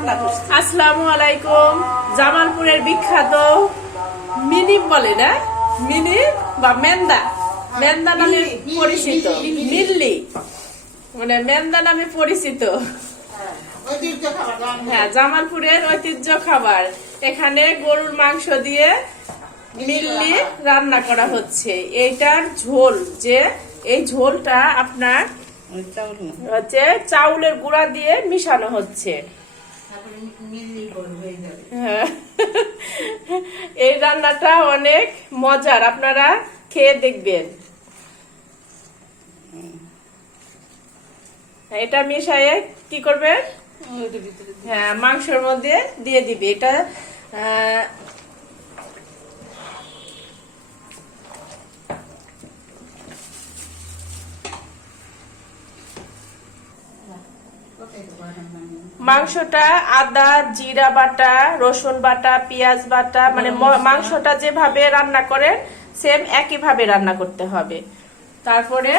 আসসালামু আলাইকুম। জামালপুরের বিখ্যাত মিনিম বলে না, মিনিম বা মেন্দা, মেন্দা নামে পরিচিত, মিল্লি মানে মেন্দা নামে পরিচিত। হ্যাঁ, জামালপুরের ঐতিহ্য খাবার। এখানে গরুর মাংস দিয়ে মিল্লি রান্না করা হচ্ছে। এইটার ঝোল, যে এই ঝোলটা আপনার হচ্ছে চাউলের গুঁড়া দিয়ে মিশানো হচ্ছে। হ্যাঁ, এই রান্নাটা অনেক মজার, আপনারা খেয়ে দেখবেন। এটা মিশায়ে কি করবে? হ্যাঁ, মাংসের মধ্যে দিয়ে দিবে। এটা মাংসটা আদা, জিরা বাটা, রসুন বাটা, পেঁয়াজ বাটা, মানে মাংসটা যেভাবে রান্না করে সেম একই ভাবে রান্না করতে হবে। তারপরে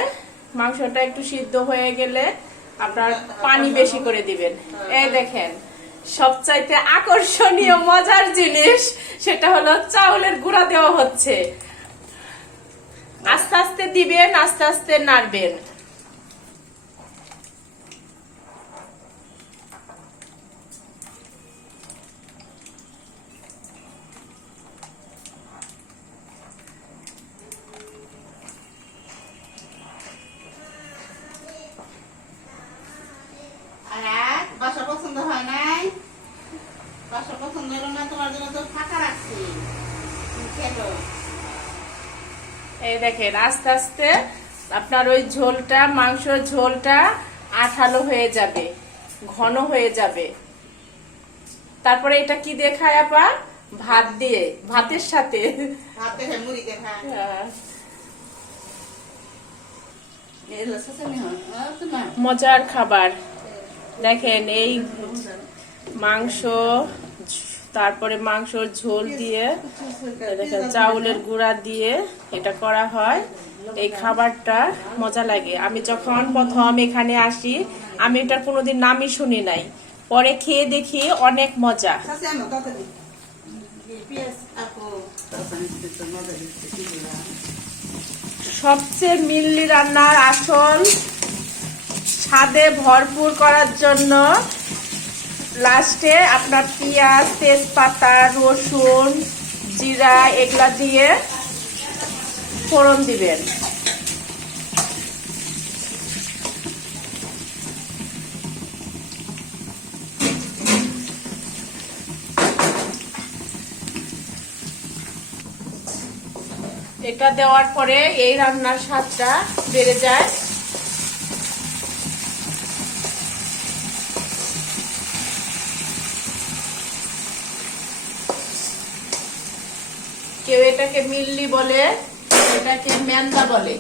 মাংসটা একটু সিদ্ধ হয়ে গেলে আপনার পানি বেশি করে দিবেন। এই দেখেন, সবচাইতে আকর্ষণীয় মজার জিনিস সেটা হলো চাউলের গুঁড়া দেওয়া হচ্ছে। আস্তে আস্তে দিবেন, আস্তে আস্তে নাড়বেন। বাসা পছন্দ হয় নাই, বাসা পছন্দ হলো না, তোমার জন্য তো ফাঁকা রাখছি। এই দেখেন, আস্তে আস্তে আপনার ওই ঝোলটা, মাংসের ঝোলটা আঠালো হয়ে যাবে, ঘন হয়ে যাবে। তারপরে এটা কি দিয়ে খায় আপা? ভাত দিয়ে, ভাতের সাথে, ভাত দেখে মুড়ি দেখা। মজার খাবার। দেখেন, এই মাংস, তারপরে মাংসর ঝোল দিয়ে, দেখেন চাউলের গুঁড়া দিয়ে এটা করা হয়। এই খাবারটা মজা লাগে। আমি যখন প্রথম এখানে আসি, আমি এটার কোনোদিন নামই শুনি নাই, পরে খেয়ে দেখি অনেক মজা। সবচেয়ে মিল্লি রান্নার আসল স্বাদে ভরপুর করার জন্য লাস্টে আপনার পেঁয়াজ, তেজপাতা, রসুন, জিরা এগুলা দিয়ে ফোড়ন দিবেন। এটা দেওয়ার পরে এই রান্নার স্বাদটা বেড়ে যায়। কেউ এটাকে মিল্লি বলে, এটাকে মেন্দা বলে।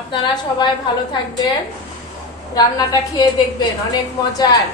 আপনারা সবাই ভালো থাকবেন, রান্নাটা খেয়ে দেখবেন, অনেক মজার।